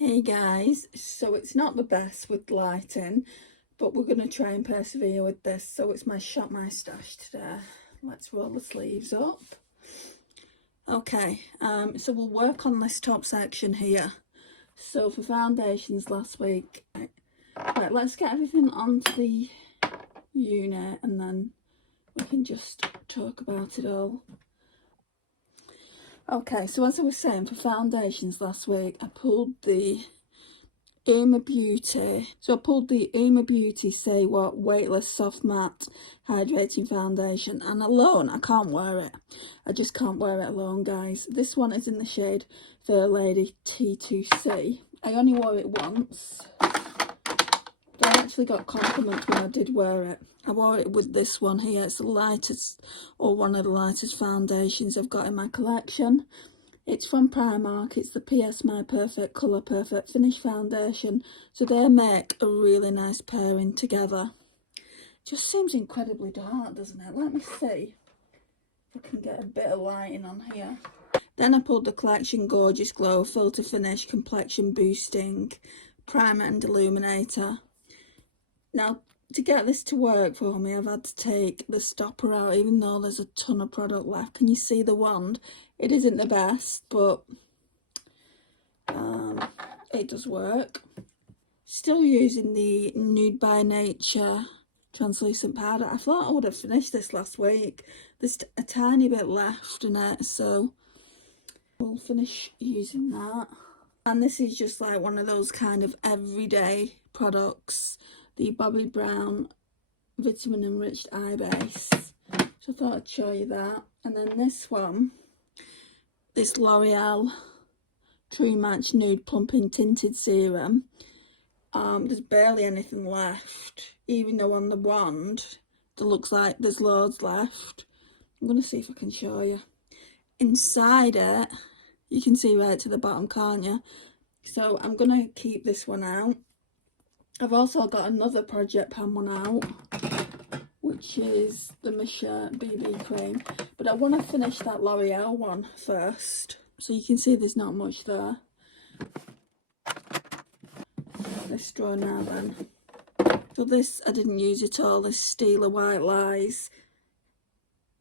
Hey guys, so it's not the best with lighting, but we're going to try and persevere with this. So it's my Shop My Stash today. Let's roll the sleeves up. Okay, so we'll work on this top section here. So for foundations last week, right, let's get everything onto the unit and then we can just talk about it all. Okay, so as I was saying, for foundations last week, I pulled the Uma Beauty. So I pulled the Uma Beauty Say What Weightless Soft Matte Hydrating Foundation, and alone I can't wear it. I just can't wear it alone, guys. This one is in the shade Fair Lady T2C. I only wore it once, but I actually got compliments when I did wear it. I wore it with this one here. It's the lightest, or one of the lightest foundations I've got in my collection. It's from Primark. It's the PS My Perfect Colour Perfect Finish Foundation. So they make a really nice pairing together. Just seems incredibly dark, doesn't it? Let me see if I can get a bit of lighting on here. Then I pulled the Collection Gorgeous Glow Filter Finish Complexion Boosting Primer and Illuminator. Now, to get this to work for me, I've had to take the stopper out, even though there's a ton of product left. Can you see the wand? It isn't the best, but it does work. Still using the Nude by Nature translucent powder. I thought I would have finished this last week. There's a tiny bit left in it, so we'll finish using that. And this is just like one of those kind of everyday products. The Bobbi Brown Vitamin Enriched Eye Base. So I thought I'd show you that. And then this one, this L'Oreal True Match Nude Plumping Tinted Serum. There's barely anything left, even though on the wand it looks like there's loads left. I'm going to see if I can show you. Inside it, you can see right to the bottom, can't you? So I'm going to keep this one out. I've also got another Project Pan one out, which is the Misha BB cream. But I want to finish that L'Oreal one first. So you can see there's not much there. This straw now then. So this, I didn't use at all, this Stila White Lies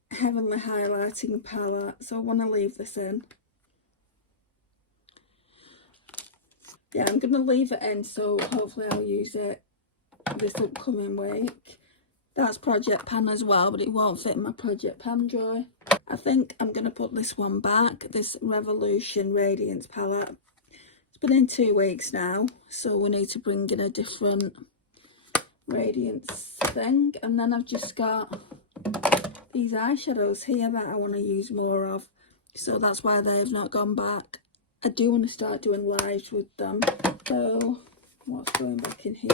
Heavenly Highlighting Palette. So I want to leave this in. Yeah, I'm going to leave it in, so hopefully I'll use it this upcoming week. That's Project Pan as well, but it won't fit in my Project Pan drawer. I think I'm going to put this one back, this Revolution Radiance palette. It's been in 2 weeks now, so we need to bring in a different radiance thing. And then I've just got these eyeshadows here that I want to use more of, so that's why they've not gone back. I do want to start doing lives with them. So what's going back in here?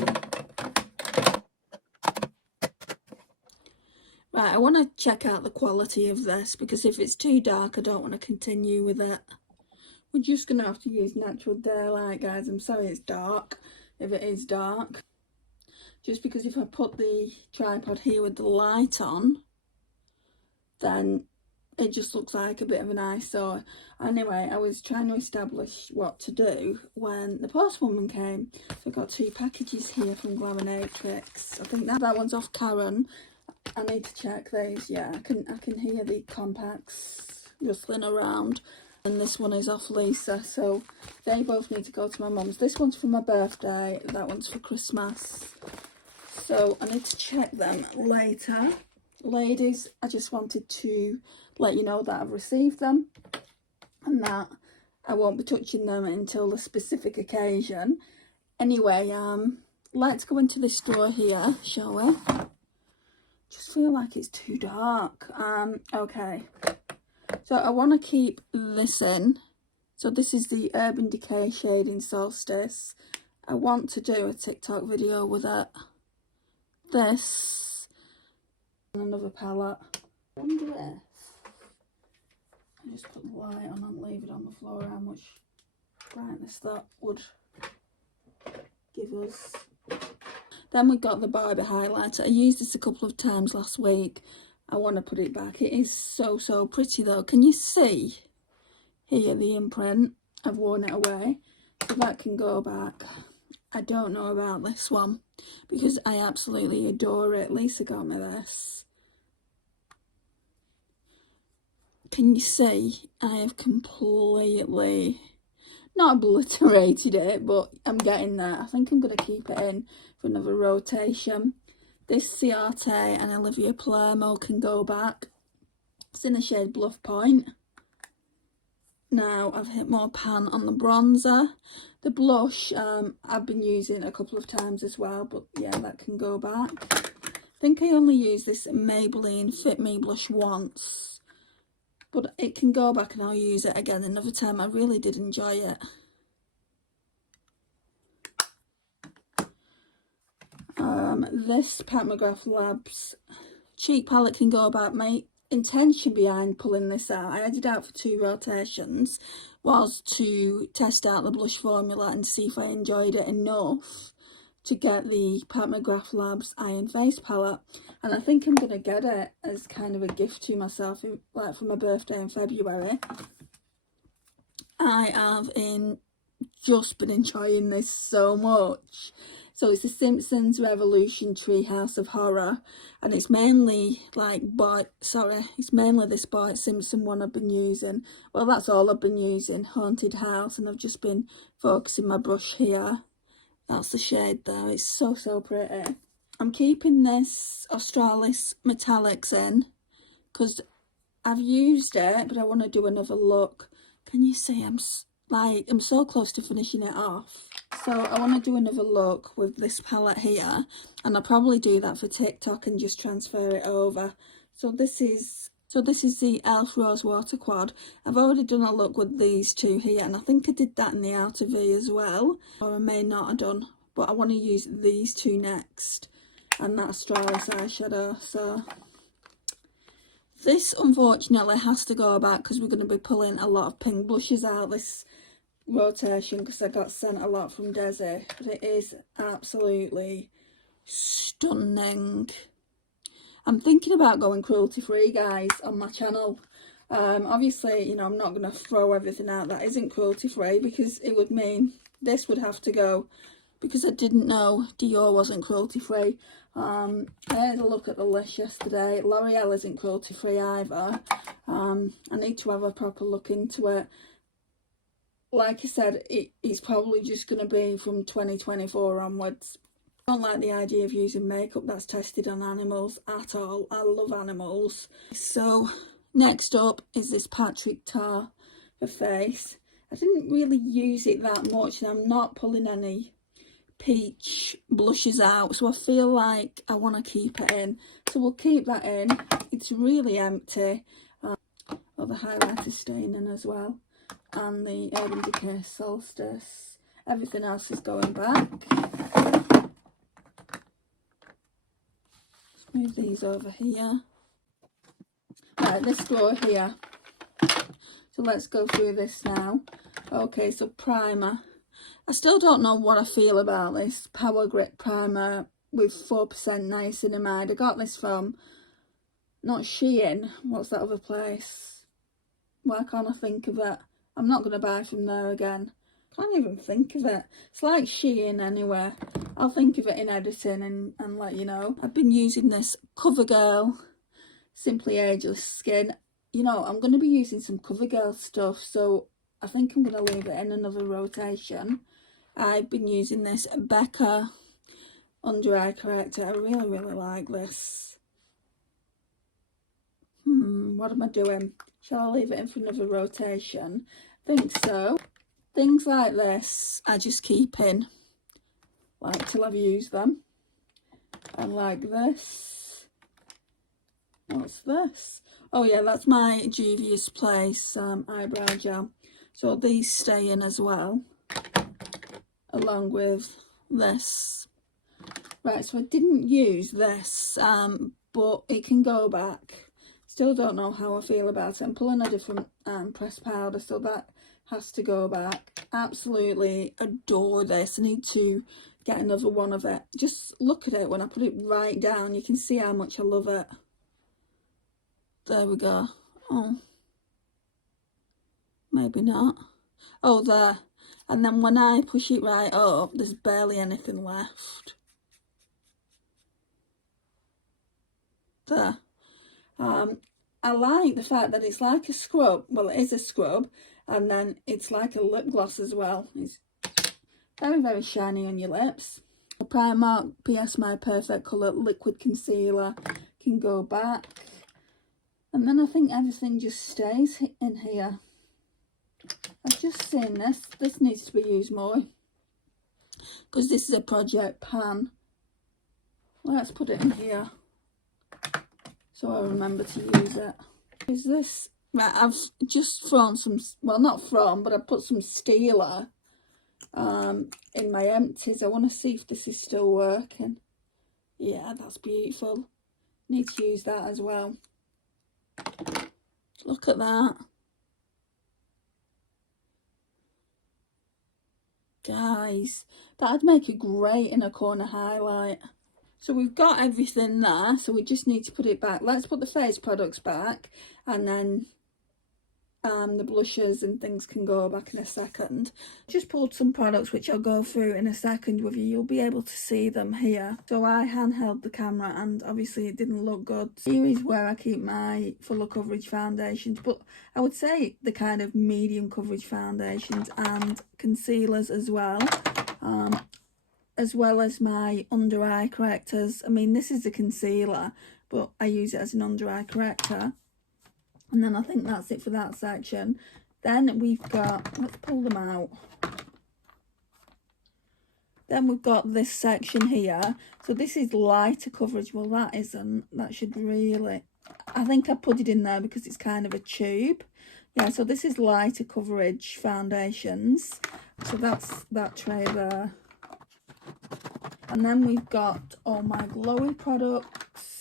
Right, I want to check out the quality of this, because if it's too dark I don't want to continue with it. We're just going to have to use natural daylight, guys. I'm sorry it's dark, if it is dark. Just because if I put the tripod here with the light on, then it just looks like a bit of an eyesore. Anyway, I was trying to establish what to do when the postwoman came. So I got 2 packages here from Glamonatrix. I think that one's off Karen. I need to check these. Yeah, I can hear the compacts rustling around. And this one is off Lisa, so they both need to go to my mum's. This one's for my birthday, that one's for Christmas. So I need to check them later. Ladies, I just wanted to let you know that I've received them and that I won't be touching them until the specific occasion. Anyway, let's go into this drawer here, shall we? Just feel like it's too dark. Okay, so I want to keep this in. So this is the Urban Decay Shading Solstice. I want to do a TikTok video with it. This and another palette. I wonder if I just put the light on and leave it on the floor, how much brightness that would give us. Then we got the Barbie highlighter. I used this a couple of times last week. I want to put it back. It is so pretty though. Can you see here the imprint? I've worn it away. So that can go back. I don't know about this one because I absolutely adore it. Lisa got me this. Can you see I have completely not obliterated it, but I'm getting there. I think I'm going to keep it in for another rotation. This Ciarte and Olivia Palermo can go back. It's in the shade Bluff Point. Now I've hit more pan on the bronzer. The blush I've been using a couple of times as well, but yeah, that can go back. I think I only used this Maybelline Fit Me blush once, but it can go back and I'll use it again another time. I really did enjoy it. This Pat McGrath Labs cheek palette can go back. My intention behind pulling this out, I had it out for 2 rotations, was to test out the blush formula and see if I enjoyed it enough to get the Pat McGrath Labs Iron Face palette. And I think I'm going to get it as kind of a gift to myself, like for my birthday in February. I have just been enjoying this so much. So it's the Simpsons Revolution Treehouse of Horror, and it's mainly like it's mainly this Bart Simpson one I've been using. Well, that's all I've been using, Haunted House, and I've just been focusing my brush here. That's the shade there. It's so pretty. I'm keeping this Australis Metallics in because I've used it, but I want to do another look. Can you see I'm so close to finishing it off? So I want to do another look with this palette here, and I'll probably do that for TikTok and just transfer it over. So this is the e.l.f. Rose Water Quad. I've already done a look with these two here, and I think I did that in the Outer V as well, or I may not have done, but I want to use these two next, and that Australis eyeshadow. So this unfortunately has to go back because we're going to be pulling a lot of pink blushes out this rotation because I got sent a lot from Desi, but it is absolutely stunning. I'm thinking about going cruelty free, guys, on my channel. Obviously, you know, I'm not going to throw everything out that isn't cruelty free because it would mean this would have to go, because I didn't know Dior wasn't cruelty free. I had a look at the list yesterday. L'Oreal isn't cruelty free either. I need to have a proper look into it. Like I said, it's probably just going to be from 2024 onwards. I don't like the idea of using makeup that's tested on animals at all. I love animals. So next up is this Patrick Tar for face. I didn't really use it that much, and I'm not pulling any peach blushes out, so I feel like I want to keep it in. So we'll keep that in. It's really empty. Oh, the highlighter staying in as well. And the Urban Decay Solstice. Everything else is going back. Let's move these over here. Right, this drawer here. So let's go through this now. Okay, so primer. I still don't know what I feel about this Power Grip primer with 4% niacinamide. I got this from, not Shein, what's that other place? Why can't I think of it? I'm not going to buy from there again. Can't even think of it. It's like Shein anyway. I'll think of it in editing and let you know. I've been using this CoverGirl Simply Ageless Skin. You know, I'm going to be using some CoverGirl stuff, so I think I'm going to leave it in another rotation. I've been using this Becca Under Eye Corrector. I really like this. What am I doing? Shall I leave it in for another rotation? I think so. Things like this I just keep in, like, till I've used them. And like this. What's this? Oh yeah, that's my Juvia's Place eyebrow gel. So these stay in as well, along with this. Right, so I didn't use this, but it can go back. Still don't know how I feel about it. I'm pulling a different pressed powder, so that has to go back. Absolutely adore this. I need to get another one of it. Just look at it when I put it right down. You can see how much I love it. There we go. Oh, maybe not. Oh, there. and then when I push it right up, there's barely anything left. There. I like the fact that it's like a scrub. Well, it is a scrub, and then it's like a lip gloss as well. It's very, very shiny on your lips. The Primark PS My Perfect Colour Liquid Concealer can go back. And then I think everything just stays in here. I've just seen this. This needs to be used more, because this is a Project Pan. Let's put it in here, so I remember to use it. Is this right? I've just thrown some, well, not thrown, but I put some Steeler in my empties. I want to see if this is still working. Yeah, that's beautiful. Need to use that as well. Look at that, guys. That'd make a great inner corner highlight. So we've got everything there, so we just need to put it back. Let's put the face products back, and then the blushes and things can go back in a second. Just pulled some products which I'll go through in a second with you. You'll be able to see them here. So I handheld the camera, and obviously it didn't look good. Here is where I keep my fuller coverage foundations, but I would say the kind of medium coverage foundations and concealers as well as my under eye correctors. I mean, this is a concealer, but I use it as an under eye corrector. And then I think that's it for that section. Then we've got, let's pull them out. Then we've got this section here. So this is lighter coverage. Well, that isn't. That should really, I think I put it in there because it's kind of a tube. Yeah, so this is lighter coverage foundations. So that's that tray there. And then we've got all my glowy products.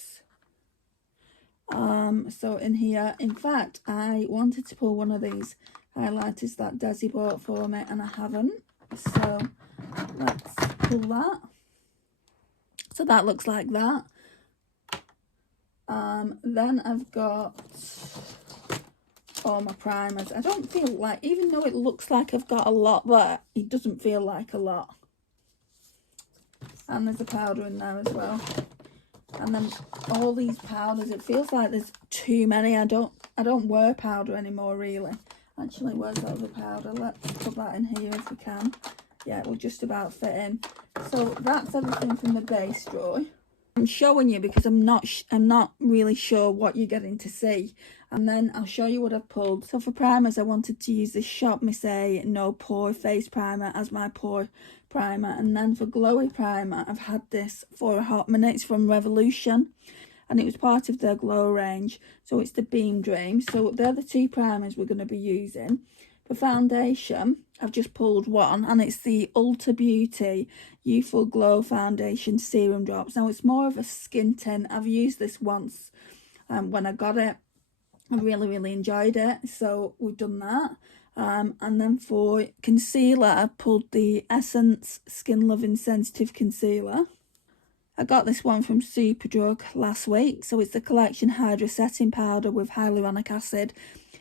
So in here, in fact, I wanted to pull one of these highlighters that Desi bought for me, and I haven't. So let's pull that. So that looks like that. Then I've got all my primers. I don't feel like, even though it looks like I've got a lot there, it doesn't feel like a lot. And there's a powder in there as well. And then all these powders, it feels like there's too many. I don't wear powder anymore, really. Actually, where's that other powder? Let's put that in here if we can. Yeah, it will just about fit in. So that's everything from the base drawer. I'm showing you because I'm not really sure what you're getting to see. And then I'll show you what I've pulled. So for primers, I wanted to use this Shop Miss A No Pore Face Primer as my pore primer. And then for glowy primer, I've had this for a hot minute. It's from Revolution, and it was part of their glow range. So it's the Beam Dream. So they're the two primers we're going to be using. For foundation, I've just pulled one, and it's the Ulta Beauty Youthful Glow Foundation Serum Drops. Now, it's more of a skin tint. I've used this once when I got it. I really enjoyed it, so we've done that. And then for concealer, I pulled the Essence Skin Loving Sensitive Concealer. I got this one from Superdrug last week. So it's the Collection Hydra Setting Powder with hyaluronic acid.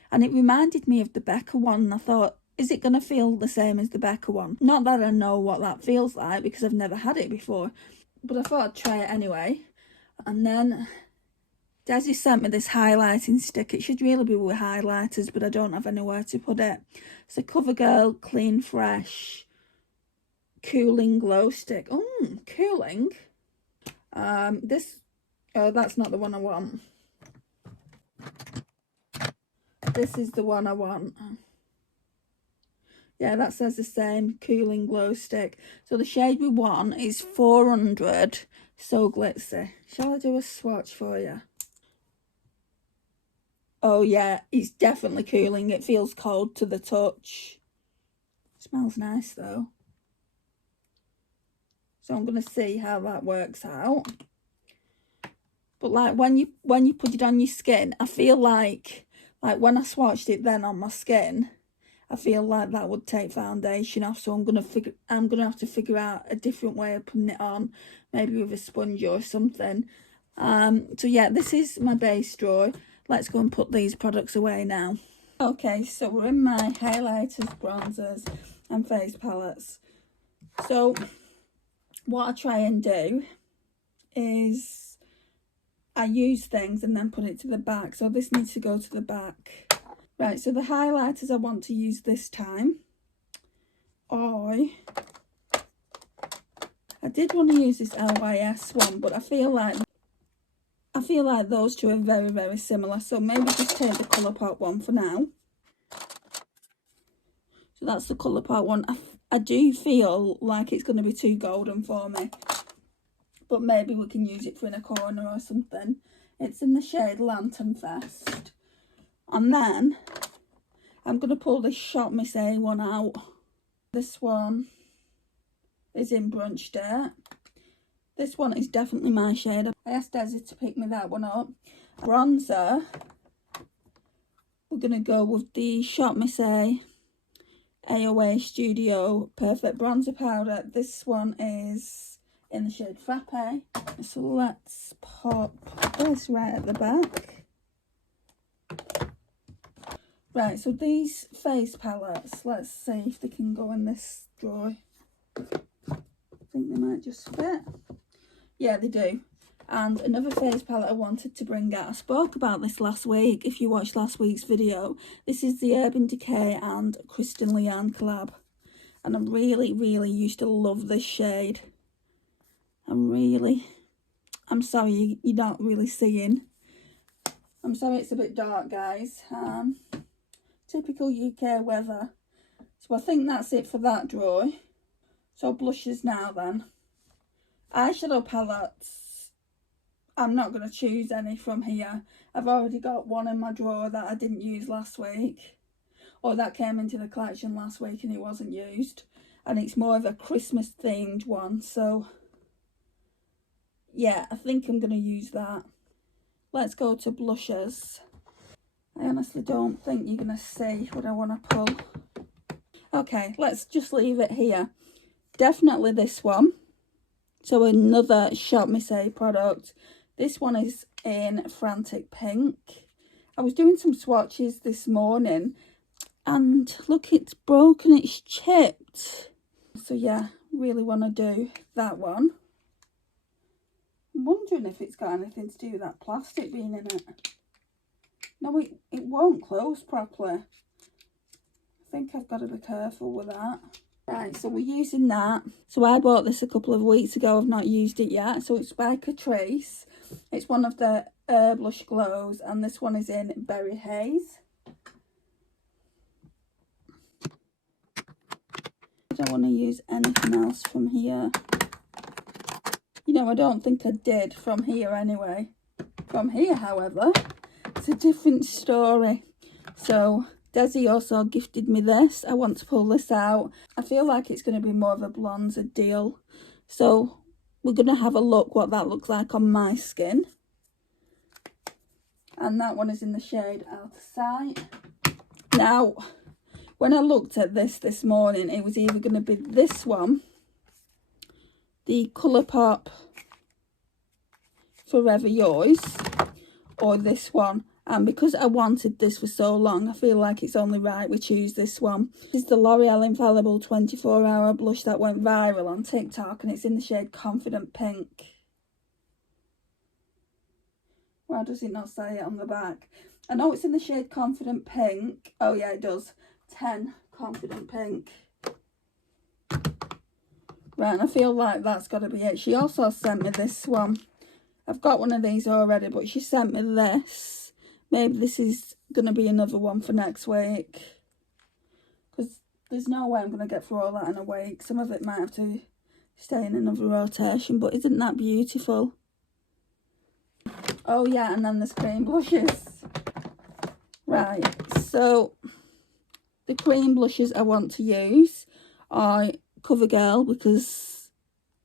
And it reminded me of the Becca one. And I thought, is it going to feel the same as the Becca one? Not that I know what that feels like, because I've never had it before. But I thought I'd try it anyway. And then Desi sent me this highlighting stick. It should really be with highlighters, but I don't have anywhere to put it. It's a CoverGirl Clean Fresh Cooling Glow Stick. Oh, cooling. That's not the one I want. This is the one I want. Yeah, that says the same, cooling glow stick. So the shade we want is 400, So Glitzy. Shall I do a swatch for you? Oh yeah, it's definitely cooling. It feels cold to the touch. Smells nice though. So I'm going to see how that works out. But like when you put it on your skin, I feel like when I swatched it then on my skin, I feel like that would take foundation off. So I'm gonna have to figure out a different way of putting it on, maybe with a sponge or something. So yeah, this is my base drawer. Let's go and put these products away now. Okay, so we're in my highlighters, bronzers and face palettes. So what I try and do is I use things and then put it to the back. So this needs to go to the back. Right, so the highlighters I want to use this time. I did want to use this LYS one, but I feel like those two are very, very similar. So maybe just take the Colourpop one for now. So that's the Colourpop one. I do feel like it's going to be too golden for me, but maybe we can use it for in a corner or something. It's in the shade Lantern Fest. And then I'm going to pull this Shot Miss A one out. This one is in Brunch Date. This one is definitely my shade. I asked Desi to pick me that one up. Bronzer, we're going to go with the Shot Miss A AOA Studio Perfect Bronzer Powder. This one is in the shade Frappe. So let's pop this right at the back. Right, so these face palettes, let's see if they can go in this drawer. I think they might just fit. Yeah, they do. And another face palette I wanted to bring out. I spoke about this last week, if you watched last week's video. This is the Urban Decay and Kristen Leanne collab. And I really, really used to love this shade. I'm sorry, you're not really seeing. I'm sorry it's a bit dark, guys. Typical UK weather. So I think that's it for that drawer. So blushes now then. Eyeshadow palettes. I'm not going to choose any from here. I've already got one in my drawer that I didn't use last week. Or that came into the collection last week and it wasn't used. And it's more of a Christmas themed one. So yeah, I think I'm going to use that. Let's go to blushes. I honestly don't think you're going to see what I want to pull. Okay, let's just leave it here. Definitely this one. So another Shot Miss A product. This one is in Frantic Pink. I was doing some swatches this morning and look, it's broken, it's chipped. So yeah, really want to do that one. I'm wondering if it's got anything to do with that plastic being in it. No, it won't close properly. I think I've got to be careful with that. Right, so we're using that. So I bought this a couple of weeks ago. I've not used it yet. So it's by Catrice. It's one of the Blush Glows. And this one is in Berry Haze. I don't want to use anything else from here. You know, I don't think I did from here anyway. From here, however, it's a different story. So Desi also gifted me this. I want to pull this out. I feel like it's going to be more of a bronzer deal. So we're going to have a look what that looks like on my skin. And that one is in the shade Outer Sight. Now, when I looked at this morning, it was either going to be this one, the Colourpop Forever Yours, or this one. And because I wanted this for so long, I feel like it's only right we choose this one. This is the L'Oreal Infallible 24-hour blush that went viral on TikTok, and it's in the shade Confident Pink. Why does it not say it on the back? I know it's in the shade Confident Pink. Oh yeah, it does. 10 Confident Pink. Right, and I feel like that's got to be it. She also sent me this one. I've got one of these already, but she sent me this. Maybe this is going to be another one for next week. Because there's no way I'm going to get through all that in a week. Some of it might have to stay in another rotation, but isn't that beautiful? Oh yeah, and then there's cream blushes. Right, so the cream blushes I want to use are CoverGirl, because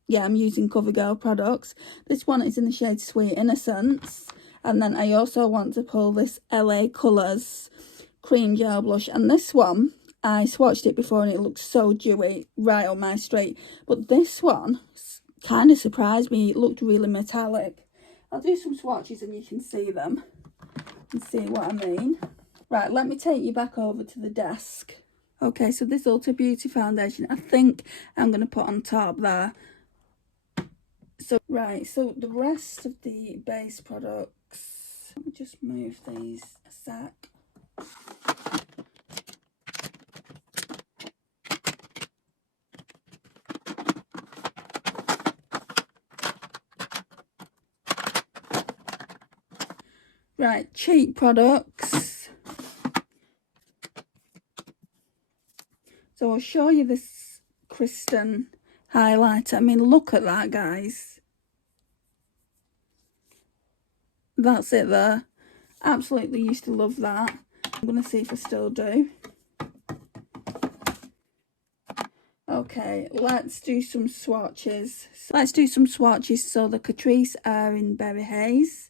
yeah, I'm using CoverGirl products. This one is in the shade Sweet Innocence. And then I also want to pull this LA Colours cream gel blush. And this one, I swatched it before and it looks so dewy, right on my street. But this one kind of surprised me. It looked really metallic. I'll do some swatches and you can see them and see what I mean. Right, let me take you back over to the desk. Okay, so this Ultra Beauty foundation, I think I'm going to put on top there. So, right, so the rest of the base products, let me just move these a sec. Right, cheap products. So I'll show you this Kristen highlighter. I mean, look at that, guys. That's it there. Absolutely used to love that. I'm going to see if I still do. Okay, let's do some swatches. Let's do some swatches. So the Catrice are in Berry Haze.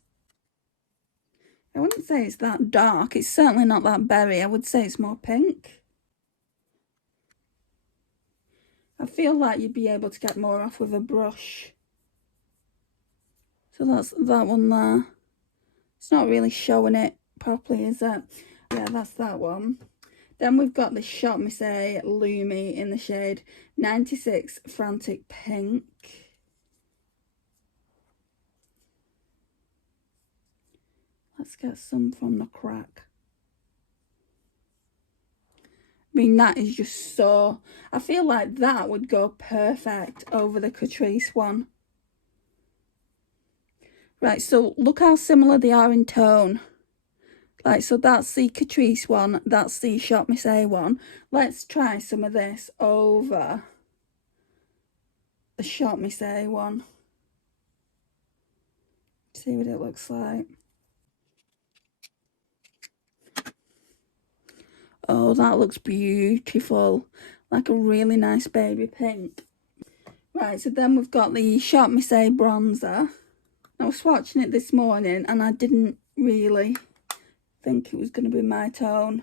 I wouldn't say it's that dark. It's certainly not that berry. I would say it's more pink. I feel like you'd be able to get more off with a brush. So that's that one there. It's not really showing it properly, is it? Yeah, that's that one. Then we've got the Shop Miss A Lumi in the shade 96 Frantic Pink. Let's get some from the crack. I mean, that is just so... I feel like that would go perfect over the Catrice one. Right, so look how similar they are in tone. Like, so that's the Catrice one, that's the Shop Miss A one. Let's try some of this over the Shop Miss A one. See what it looks like. Oh, that looks beautiful. Like a really nice baby pink. Right, so then we've got the Shop Miss A bronzer. I was swatching it this morning and I didn't really think it was going to be my tone.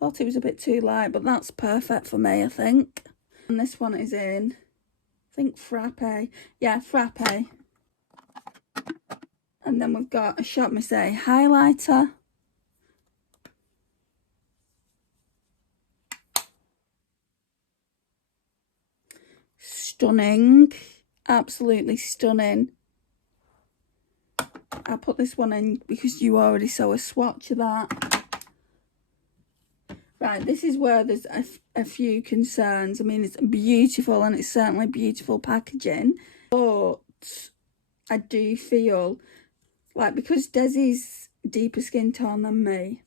Thought it was a bit too light, but that's perfect for me, I think. And this one is in, I think, Frappe. Yeah, Frappe. And then we've got a Shop Miss A highlighter. Stunning. Absolutely stunning. I'll put this one in because you already saw a swatch of that. Right, this is where there's a few concerns. I mean, it's beautiful and it's certainly beautiful packaging. But I do feel like, because Desi's deeper skin tone than me,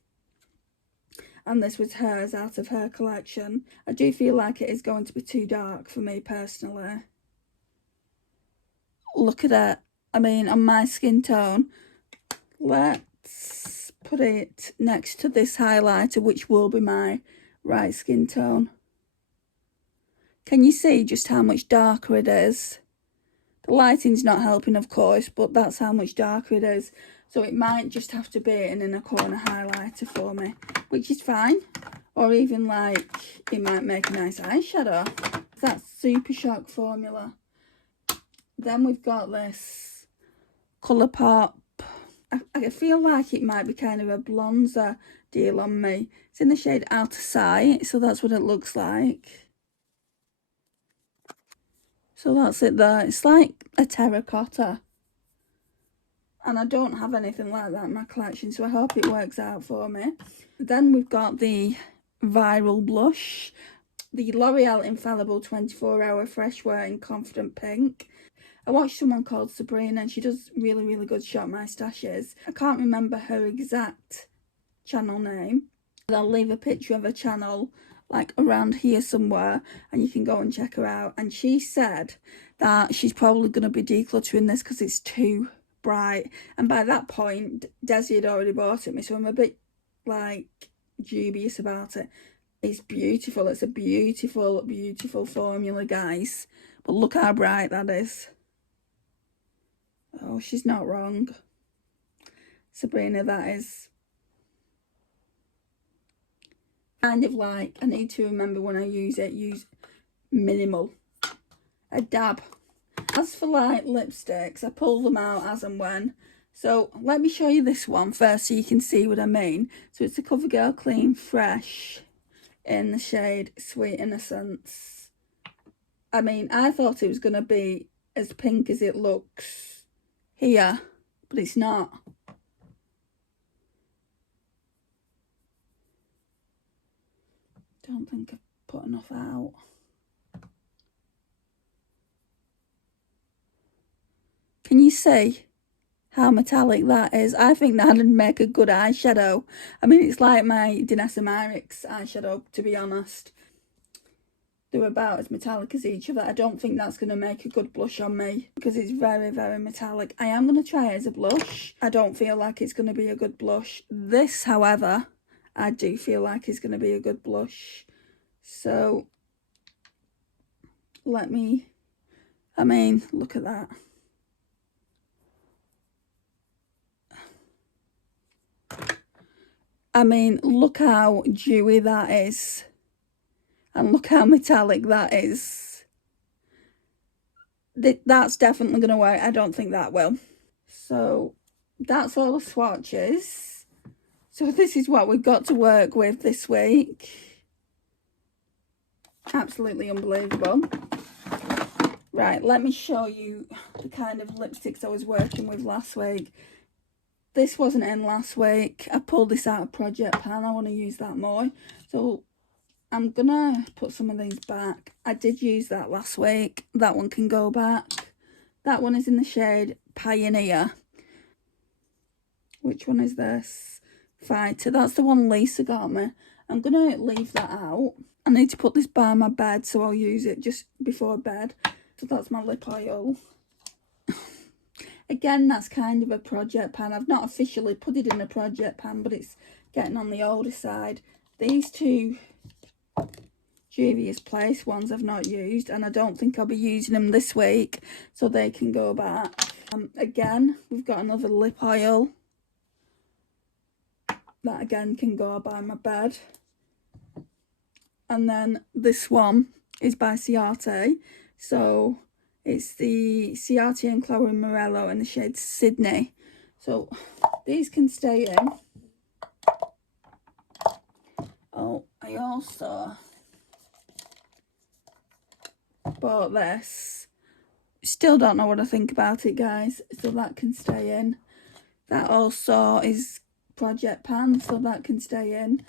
and this was hers out of her collection, I do feel like it is going to be too dark for me personally. Look at it. I mean, on my skin tone. Let's put it next to this highlighter, which will be my right skin tone. Can you see just how much darker it is? The lighting's not helping, of course, but that's how much darker it is. So it might just have to be an inner corner highlighter for me, which is fine. Or even, like, it might make a nice eyeshadow. That's Super Shock formula. Then we've got this Colourpop. I feel like it might be kind of a bronzer deal on me. It's in the shade Outer Sight, so that's what it looks like. So that's it there. It's like a terracotta. And I don't have anything like that in my collection, so I hope it works out for me. Then we've got the Viral Blush. The L'Oreal Infallible 24-Hour Fresh Wear in Confident Pink. I watched someone called Sabrina and she does really, really good Shop My Stashes. I can't remember her exact channel name. But I'll leave a picture of her channel like around here somewhere and you can go and check her out. And she said that she's probably going to be decluttering this because it's too bright. And by that point, Desi had already bought it me, so I'm a bit like dubious about it. It's beautiful. It's a beautiful, beautiful formula, guys. But look how bright that is. Oh, she's not wrong. Sabrina, that is. Kind of like, I need to remember when I use it, use minimal. A dab. As for like lipsticks, I pull them out as and when. So let me show you this one first so you can see what I mean. So it's the CoverGirl Clean Fresh in the shade Sweet Innocence. I mean, I thought it was going to be as pink as it looks here, but it's not. Don't think I've put enough out. Can you see how metallic that is? I think that'd make a good eyeshadow. I mean, it's like my Danessa Myricks eyeshadow, to be honest. They're about as metallic as each other. I don't think that's going to make a good blush on me because it's very, very metallic. I am going to try it as a blush. I don't feel like it's going to be a good blush. This, however, I do feel like it's going to be a good blush. So, I mean, look at that. I mean, look how dewy that is. And look how metallic that is. That's definitely going to work. I don't think that will. So, that's all the swatches. So, this is what we've got to work with this week. Absolutely unbelievable. Right, let me show you the kind of lipsticks I was working with last week. This wasn't in last week. I pulled this out of Project Pan. I want to use that more. So I'm going to put some of these back. I did use that last week. That one can go back. That one is in the shade Pioneer. Which one is this? Fighter. That's the one Lisa got me. I'm going to leave that out. I need to put this by my bed, so I'll use it just before bed. So that's my lip oil. Again, that's kind of a Project Pan. I've not officially put it in a Project Pan, but it's getting on the older side. These two Juvia's Place ones I've not used, and I don't think I'll be using them this week, so they can go back. Again, we've got another lip oil. That again can go by my bed. And then this one is by Ciate. So it's the Ciate and Chloe Morello in the shade Sydney. So these can stay in. Oh, I also bought this. Still don't know what I think about it, guys. So that can stay in. That also is Project Pan, so that can stay in.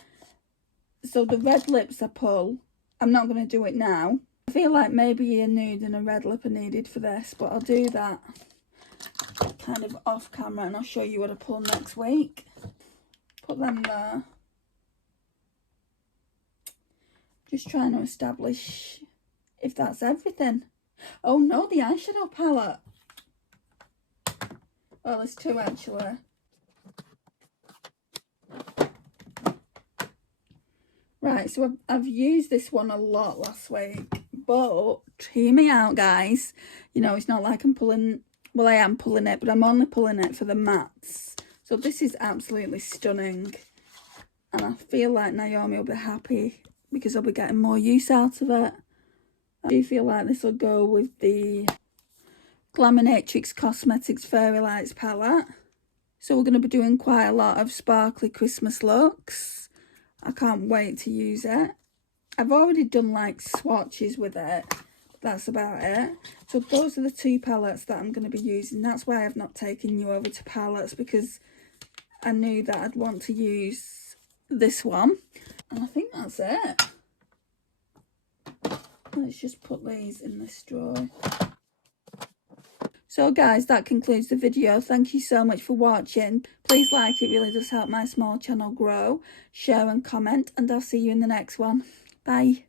So the red lips I pull, I'm not going to do it now. I feel like maybe a nude and a red lip are needed for this, but I'll do that kind of off camera and I'll show you what I pull next week. Put them there. Just trying to establish if that's everything. Oh no, the eyeshadow palette. Well, there's two actually. Right, so I've used this one a lot last week, but hear me out, guys. You know, it's not like I'm pulling, well, I am pulling it, but I'm only pulling it for the mattes. So this is absolutely stunning. And I feel like Naomi will be happy because I'll be getting more use out of it. I do feel like this will go with the Glaminatrix Cosmetics Fairy Lights palette. So we're going to be doing quite a lot of sparkly Christmas looks. I can't wait to use it. I've already done like swatches with it. That's about it. So those are the two palettes that I'm going to be using. That's why I've not taken you over to palettes, because I knew that I'd want to use this one. And I think that's it. Let's just put these in this drawer. So guys, that concludes the video. Thank you so much for watching. Please like, it really does help my small channel grow. Share and comment, and I'll see you in the next one. Bye.